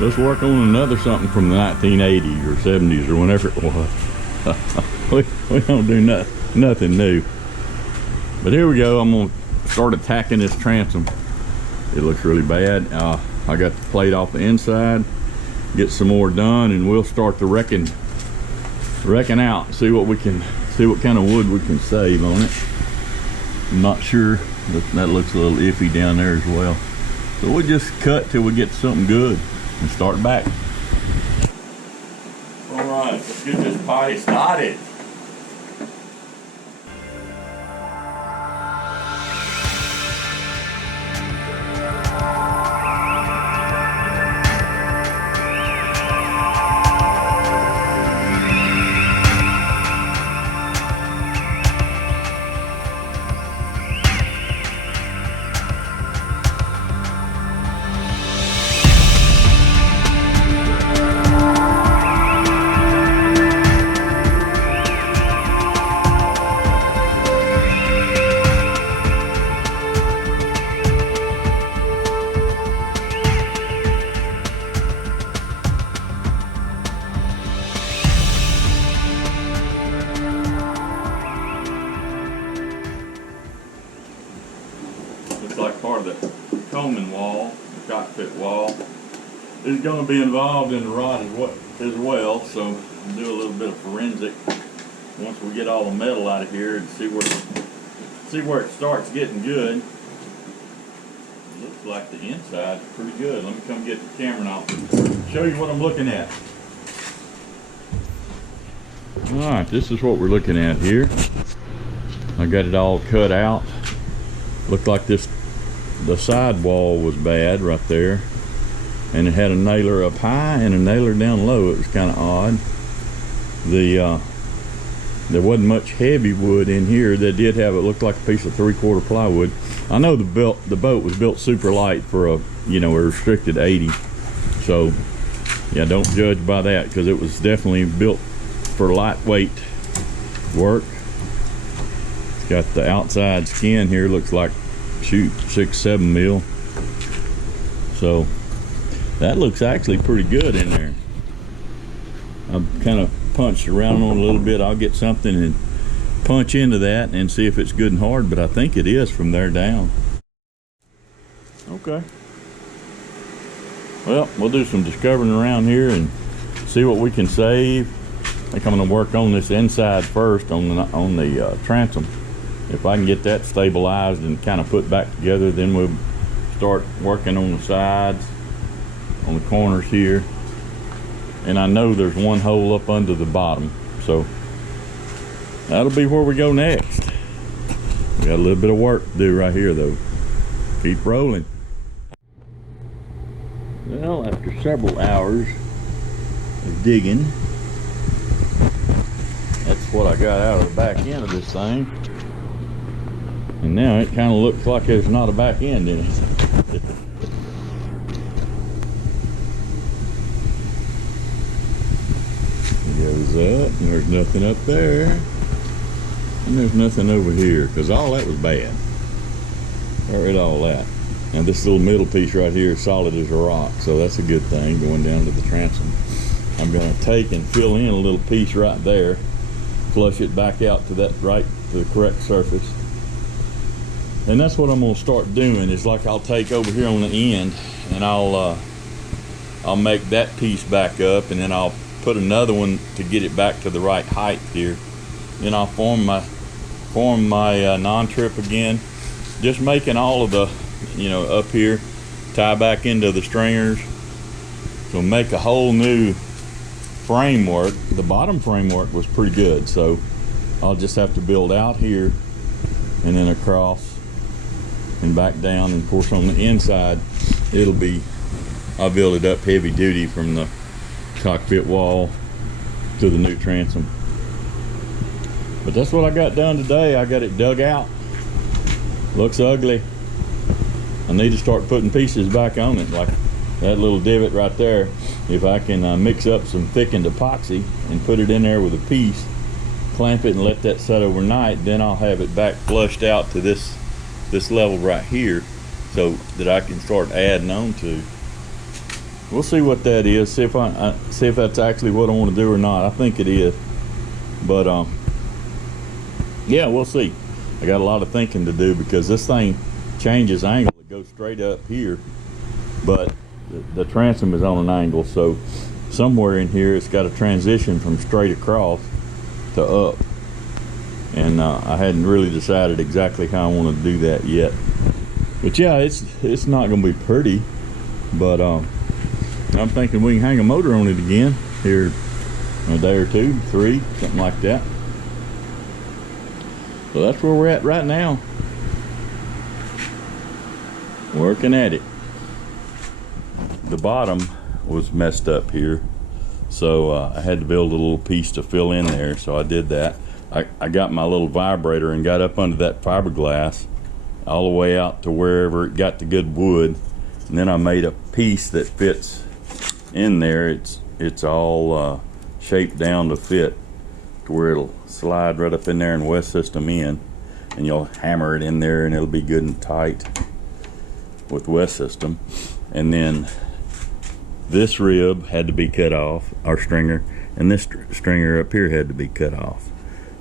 let's work on another something from the 1980s or 70s or whenever it was. we don't do nothing new. But here we go. I'm gonna start attacking this transom. It looks really bad. I got the plate off the inside, get some more done, and we'll start the wrecking out, see what kind of wood we can save on it. I'm not sure. That looks a little iffy down there as well. So we'll just cut till we get something good and start back. All right, let's get this party started. Looks like part of the combing wall, the cockpit wall, is going to be involved in the rod as well. So I'll do a little bit of forensic once we get all the metal out of here and see where it starts getting good. Looks like the inside's pretty good. Let me come get the camera now, show you what I'm looking at. All right, this is what we're looking at here. I got it all cut out. Looked like the side wall was bad right there, and it had a nailer up high and a nailer down low. It was kind of odd. There wasn't much heavy wood in here. They did have, it looked like a piece of 3/4 plywood. I know the boat was built super light for a restricted 80. So yeah, don't judge by that, because it was definitely built for lightweight work. It's got the outside skin here, looks like, shoot, 6-7 mil. So that looks actually pretty good in there. I've kind of punched around on it a little bit. I'll get something and punch into that and see if it's good and hard, but I think it is from there down. Okay. Well, we'll do some discovering around here and see what we can save. I think I'm going to work on this inside first on the transom. If I can get that stabilized and kind of put back together, then we'll start working on the sides, on the corners here. And I know there's one hole up under the bottom, so that'll be where we go next. We got a little bit of work to do right here though. Keep rolling. Well, after several hours of digging, that's what I got out of the back end of this thing. And now it kind of looks like there's not a back end in it. It goes up, and there's nothing up there. And there's nothing over here, because all that was bad. Got rid of all that. And this little middle piece right here is solid as a rock, so that's a good thing going down to the transom. I'm going to take and fill in a little piece right there, flush it back out to that to the correct surface. And that's what I'm going to start doing, is like I'll take over here on the end and I'll make that piece back up, and then I'll put another one to get it back to the right height here. Then I'll form my non-trip again, just making all of the up here, tie back into the stringers. So make a whole new framework. The bottom framework was pretty good, so I'll just have to build out here and then across and back down. And of course on the inside I'll build it up heavy duty from the cockpit wall to the new transom. But that's what I got done today. I got it dug out. Looks ugly. I need to start putting pieces back on it, like that little divot right there. If I can mix up some thickened epoxy and put it in there with a piece, clamp it and let that set overnight, then I'll have it back flushed out to this level right here, so that I can start adding on to. we'll see what that is. See if that's actually what I want to do or not. I think it is, but yeah, we'll see. I got a lot of thinking to do because this thing changes angle. It goes straight up here, but the transom is on an angle, so somewhere in here it's got to transition from straight across to up, and I hadn't really decided exactly how I want to do that yet. But yeah, it's not going to be pretty, but I'm thinking we can hang a motor on it again here in a day or two, 3, something like that. So that's where we're at right now, working at it. The bottom was messed up here, so I had to build a little piece to fill in there, so I did that. I got my little vibrator and got up under that fiberglass all the way out to wherever it got the good wood, and then I made a piece that fits in there. It's all shaped down to fit to where it'll slide right up in there and West System in, and you'll hammer it in there and it'll be good and tight with West System. And then this rib had to be cut off, our stringer, and this stringer up here had to be cut off.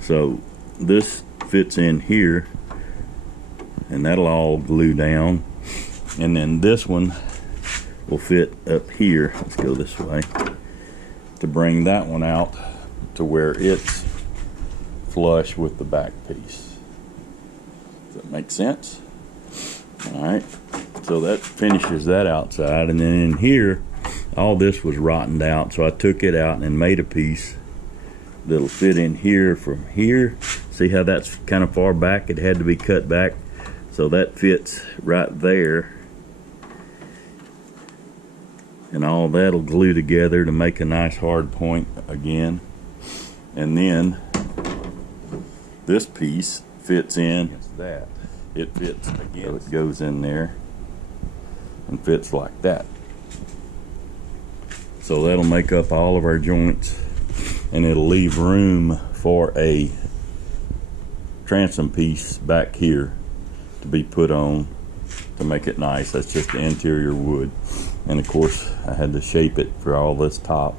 So this fits in here, and that'll all glue down, and then this one will fit up here. Let's go this way to bring that one out to where it's flush with the back piece. Does that make sense? All right, so that finishes that outside, and then in here all this was rotted out, so I took it out and made a piece that'll fit in here from here. See how that's kind of far back? It had to be cut back, so that fits right there, and all that'll glue together to make a nice hard point again. And then this piece fits in against that. It fits again, so it goes in there and fits like that. So that'll make up all of our joints, and it'll leave room for a transom piece back here to be put on to make it nice. That's just the interior wood, and of course I had to shape it for all this top,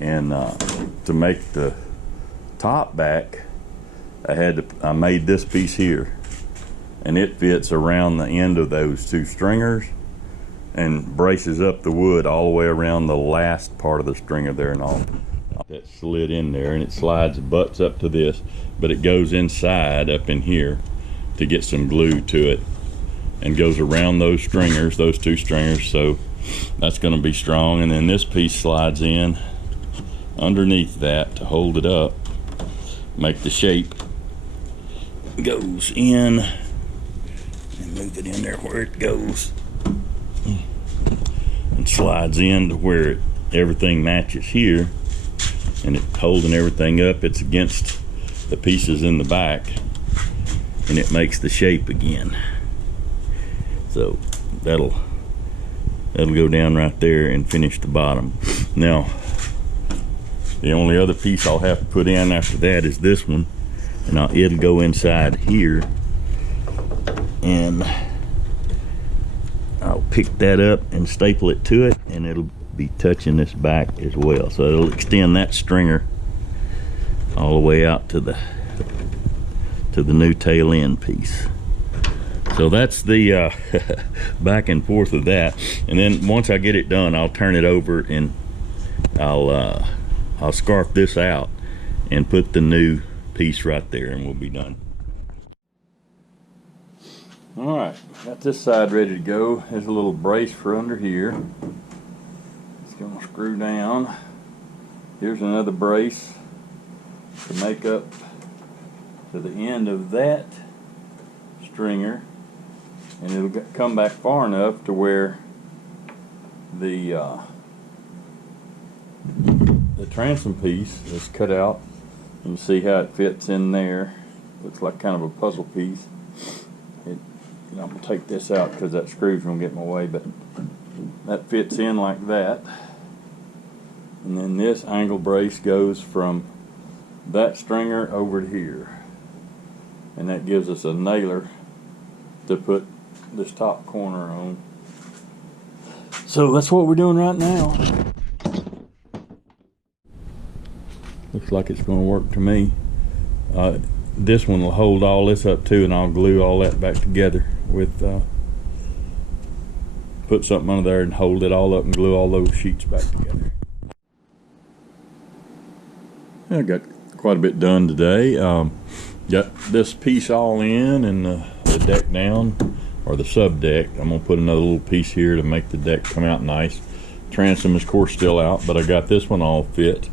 and to make the top back I made this piece here, and it fits around the end of those 2 stringers and braces up the wood all the way around the last part of the stringer there, and all that slid in there, and it slides, butts up to this, but it goes inside up in here to get some glue to it, and goes around those stringers, those 2 stringers, so that's going to be strong. And then this piece slides in underneath that to hold it up, make the shape, goes in, and move it in there where it goes, and slides in to where everything matches here, and it's holding everything up. It's against the pieces in the back, and it makes the shape again. So that'll go down right there and finish the bottom. Now the only other piece I'll have to put in after that is this one, and it'll go inside here, and I'll pick that up and staple it to it, and it'll be touching this back as well, so it'll extend that stringer all the way out to the new tail end piece. So that's the back and forth of that, and then once I get it done, I'll turn it over and I'll scarf this out and put the new piece right there, and we'll be done. All right, got this side ready to go. There's a little brace for under here. It's going to screw down. Here's another brace to make up to the end of that stringer, and it'll come back far enough to where the transom piece is cut out. You can see how it fits in there. Looks like kind of a puzzle piece. I'm going to take this out because that screw's going to get in my way, but that fits in like that. And then this angle brace goes from that stringer over to here, and that gives us a nailer to put this top corner on. So that's what we're doing right now. Looks like it's going to work to me. This one will hold all this up too, and I'll glue all that back together with put something under there and hold it all up and glue all those sheets back together. I got quite a bit done today. Got this piece all in and the deck down, or the sub deck. I'm gonna put another little piece here to make the deck come out nice. Transom is of course still out, but I got this one all fit.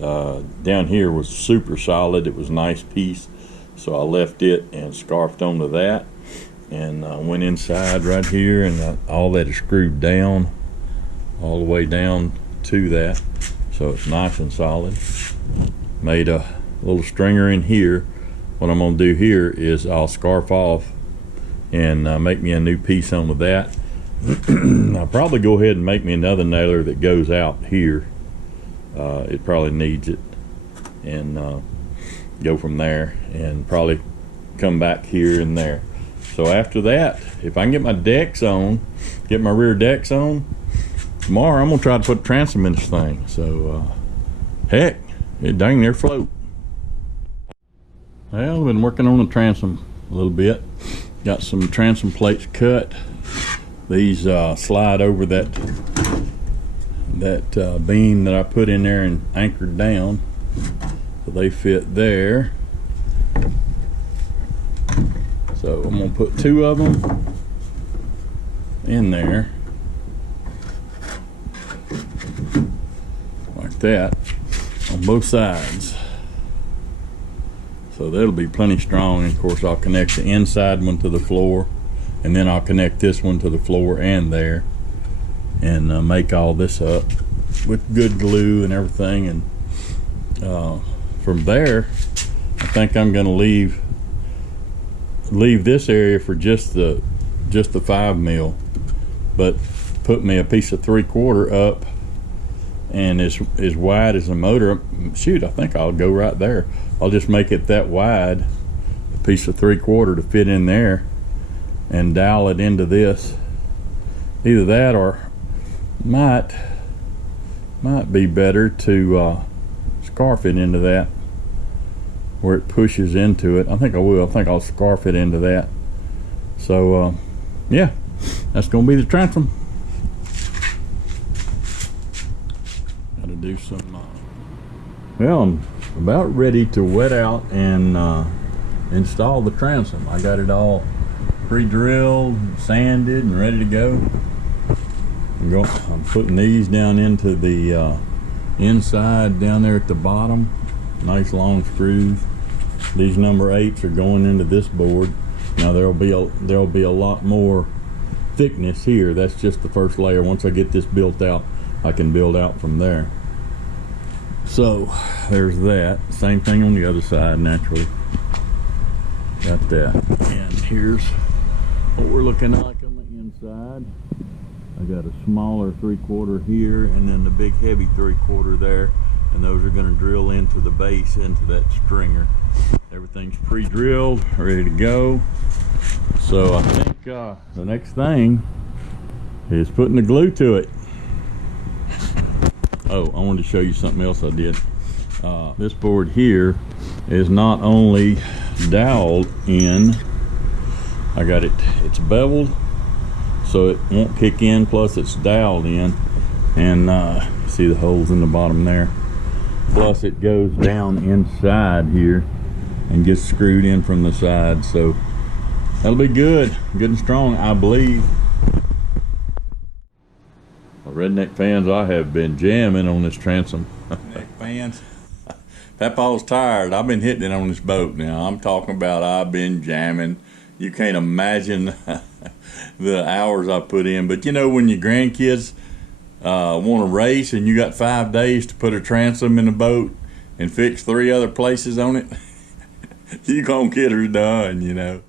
Down here was super solid. It was a nice piece, so I left it and scarfed onto that, and went inside right here, and all that is screwed down all the way down to that, so it's nice and solid. Made a little stringer in here. What I'm gonna do here is I'll scarf off and make me a new piece on with that. I'll probably go ahead and make me another nailer that goes out here. It probably needs it, and go from there, and probably come back here and there. So after that, if I can get my decks on, get my rear decks on, tomorrow I'm gonna try to put a transom in this thing. So heck, it dang near float. Well, I've been working on the transom a little bit. Got some transom plates cut. These slide over that beam that I put in there and anchored down, so they fit there. So I'm gonna put 2 of them in there like that on both sides, so that'll be plenty strong. And of course I'll connect the inside one to the floor, and then I'll connect this one to the floor and there, and make all this up with good glue and everything. And from there I think I'm gonna leave this area for just the 5 mil, but put me a piece of 3/4 up, and as wide as the motor. Shoot, I think I'll go right there. I'll just make it that wide, a piece of 3/4 to fit in there, and dowel it into this. Either that, or might be better to scarf it into that where it pushes into it. I think I will. I think I'll scarf it into that. So yeah, that's gonna be the transom. Gotta do some well, I'm about ready to wet out and install the transom. I got it all pre-drilled, sanded, and ready to go. I'm putting these down into the inside down there at the bottom. Nice long screws. These number 8s are going into this board. Now there'll be a lot more thickness here. That's just the first layer. Once I get this built out, I can build out from there. So there's that. Same thing on the other side, naturally. Got that. And here's what we're looking like on the inside. I got a smaller 3/4 here, and then the big heavy 3/4 there, and those are going to drill into the base, into that stringer. Everything's pre-drilled, ready to go. So I think the next thing is putting the glue to it. Oh, I wanted to show you something else I did. This board here is not only doweled in, I got it's beveled so it won't kick in, plus it's doweled in, and see the holes in the bottom there, plus it goes down inside here and gets screwed in from the side. So that'll be good and strong, I believe. Well, redneck fans, I have been jamming on this transom. Redneck fans, Papa's tired. I've been hitting it on this boat now. I'm talking about I've been jamming. You can't imagine the hours I put in. But you know, when your grandkids want to race and you got 5 days to put a transom in the boat and fix 3 other places on it, you gonna get her done, you know.